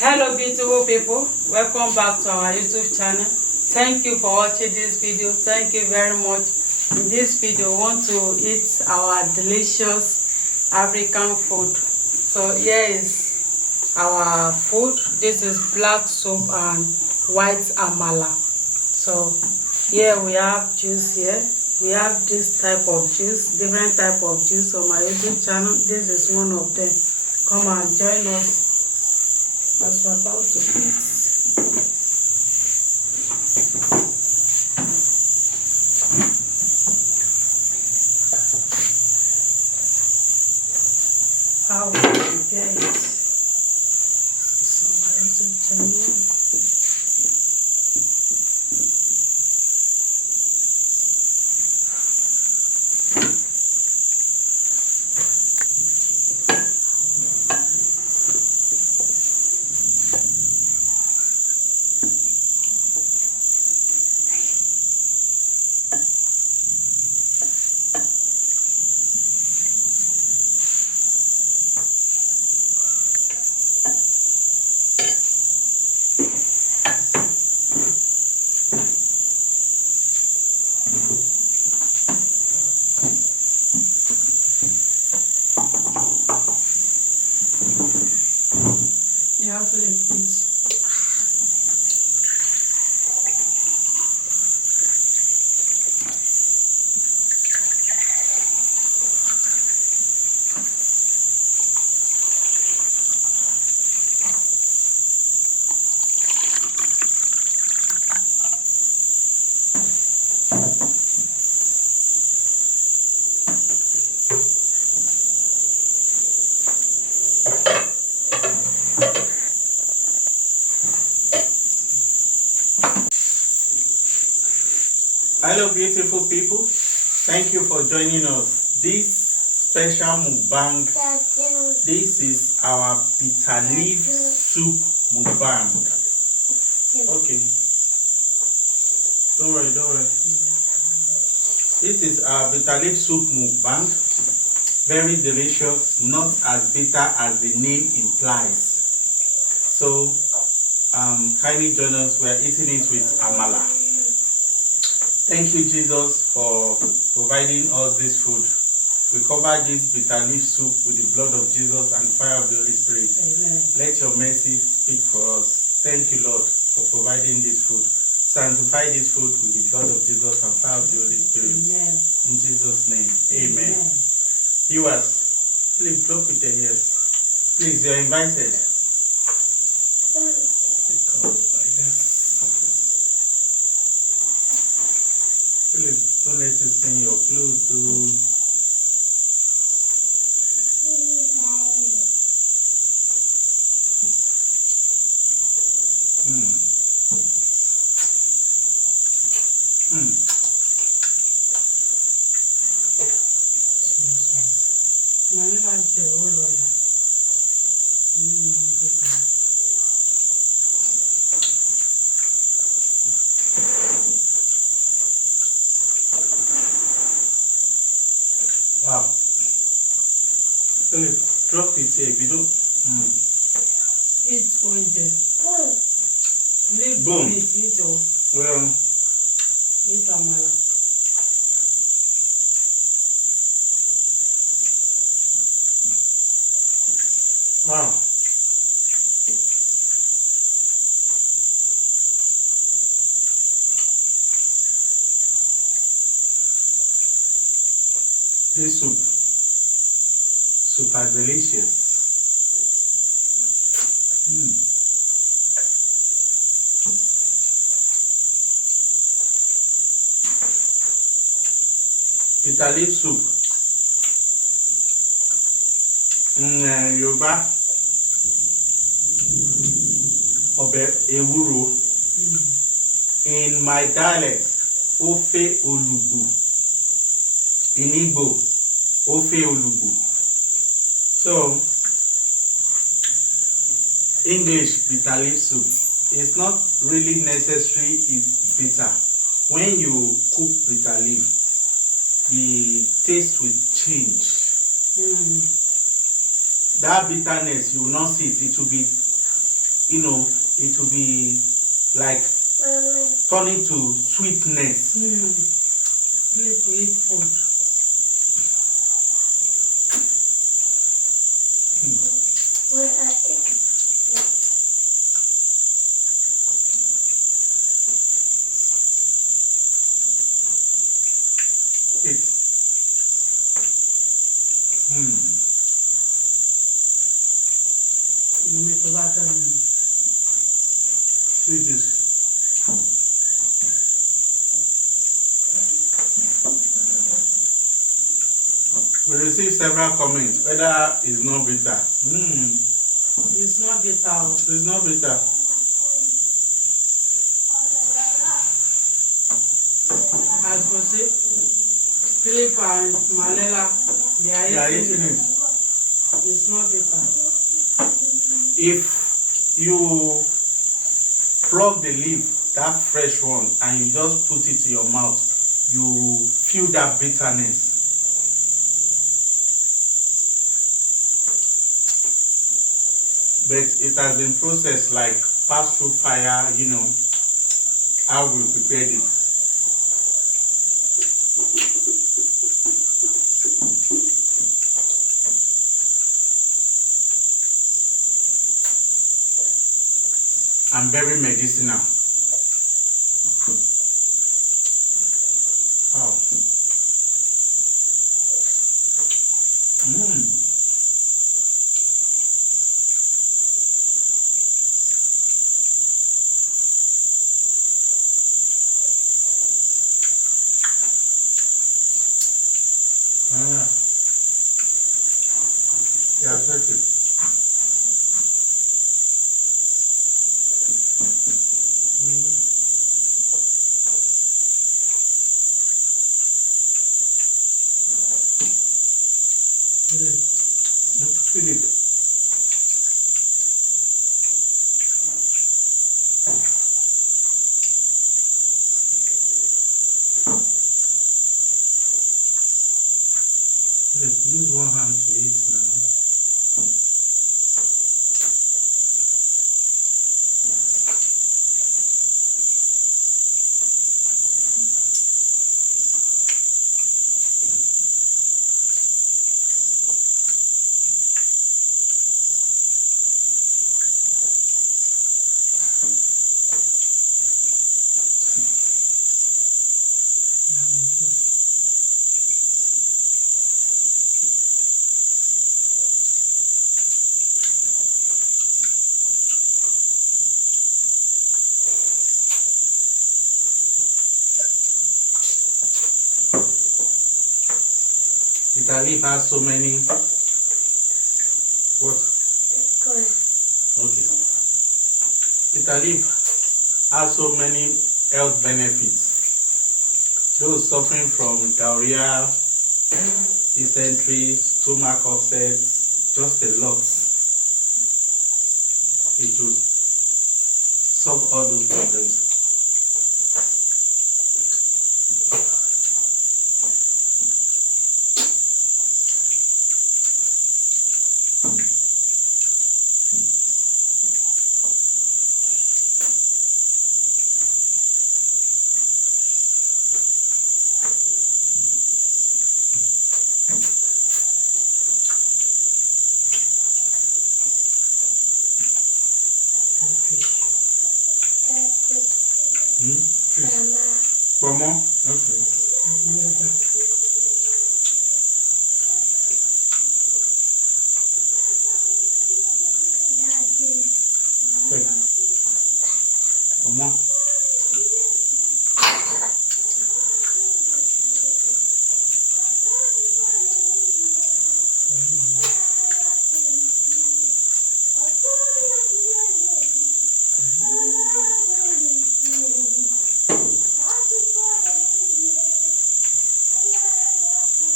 Hello beautiful people, welcome back to our YouTube channel. Thank you for watching this video. Thank you very much. In this video we want to eat our delicious African food. So here is our food. This is black soup and white amala. So here we have juice here. We have this type of juice, different type of juice on my YouTube channel. This is one of them. Come and join us as we're about to eat. How we prepare it. It's on my YouTube channel. Yeah, Philip, please. Hello beautiful people, thank you for joining us. This special mukbang, this is our bitter leaf soup mukbang. Okay, don't worry. This is our bitter leaf soup mukbang. Very delicious, not as bitter as the name implies. So kindly join us. We are eating it with amala. Thank you, Jesus, for providing us this food. We cover this bitter leaf soup with the blood of Jesus and fire of the Holy Spirit. Amen. Let your mercy speak for us. Thank you, Lord, for providing this food. Sanctify this food with the blood of Jesus and fire of the Holy Spirit. Amen. In Jesus' name, amen. Amen. Viewers, please drop it in, yes. Please, you're invited. Please, don't let it stain your clothes. Wow. Philip, drop it here. If you don't. Eat one day. Leave Boom. the meat, eat off. Well, Eat amala. wow. This soup, super delicious. Bitter leaf soup. Yoruba, ọbẹ̀ ewúro. In my dialect, ofe olugbu. In Igbo, ofe olugbu. So, English bitter leaf soup. It's not really necessary it's bitter. When you cook bitter leaf, the taste will change. that bitterness, you will not see it. It will be, it will be like turning to sweetness. If we eat food. It. See this. We received several comments whether it's not bitter. It's not bitter. It's not bitter. As we see, Philip and Malela, they are eating it. It's not bitter. If you pluck the leaf, that fresh one, and you just put it in your mouth, you feel that bitterness. But it has been processed, like passed through fire, how we prepared it. And very medicinal. Wow. Yeah, that's it. Philip. Use one hand to eat now. Italy has so many. What? Okay. Italy has so many health benefits. Those suffering from diarrhea, dysentery, stomach upsets, just a lot. It will solve all those problems. Comment? Okay. Take. Comment?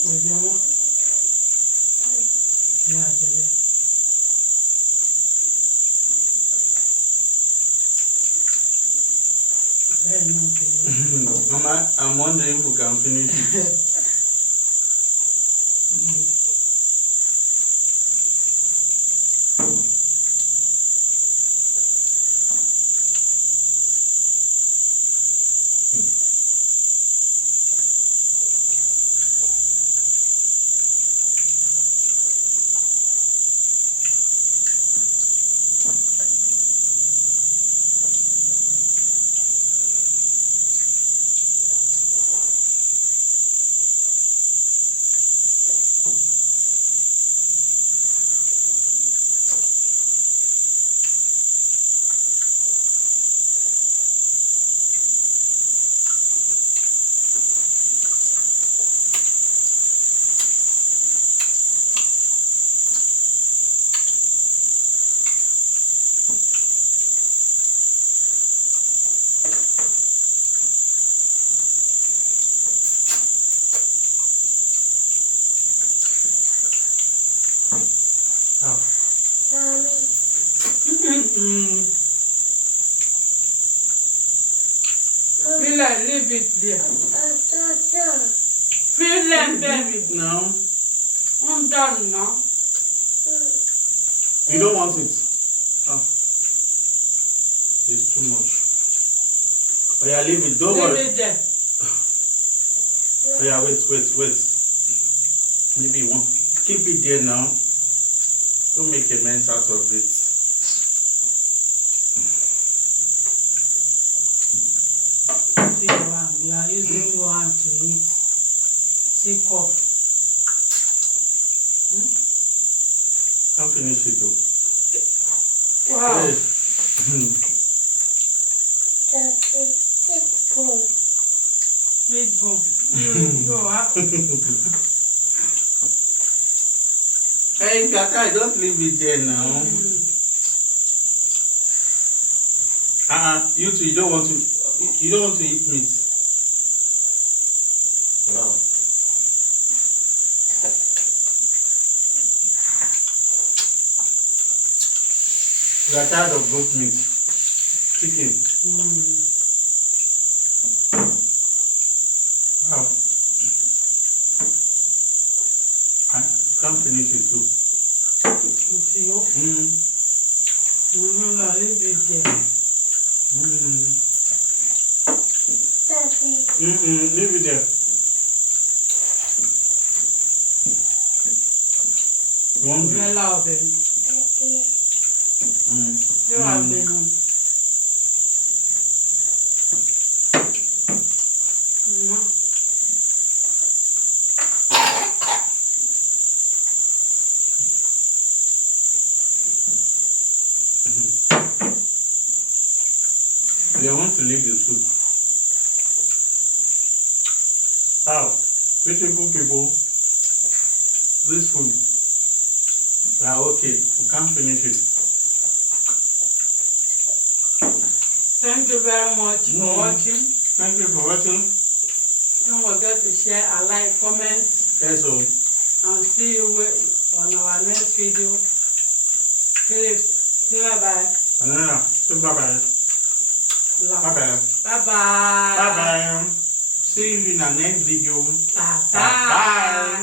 Vediamo. I'm wondering if we can finish it. Feel like leave it there. Feel like Leave it now. I'm done now. You don't want it? Oh. It's too much. Oh yeah, leave it. Don't worry. Leave it there. Oh yeah, wait. Maybe you want. Keep it there now. Don't make a mess out of it. See your hand. You are using 2 hands to eat. See cup. Can't finish it though. Wow. Hey. Big bone. Go up. Hey, if you are tired, don't leave it there now. You two, you don't want to eat meat. Wow. You are tired of goat meat. Chicken. Wow. I can't finish it too. See you. Leave it there. Leave it there. You want it? Well, I'll be. You have been on. They want to leave the soup. How? Beautiful people, this food, we are okay. We can't finish it. Thank you very much for watching. Thank you for watching. Don't forget to share and like, comment. Yes, so. And see you on our next video. Philip, say bye-bye. Say bye-bye. Bye-bye. Bye-bye. Bye-bye. See you in our next video. Bye-bye. Bye-bye.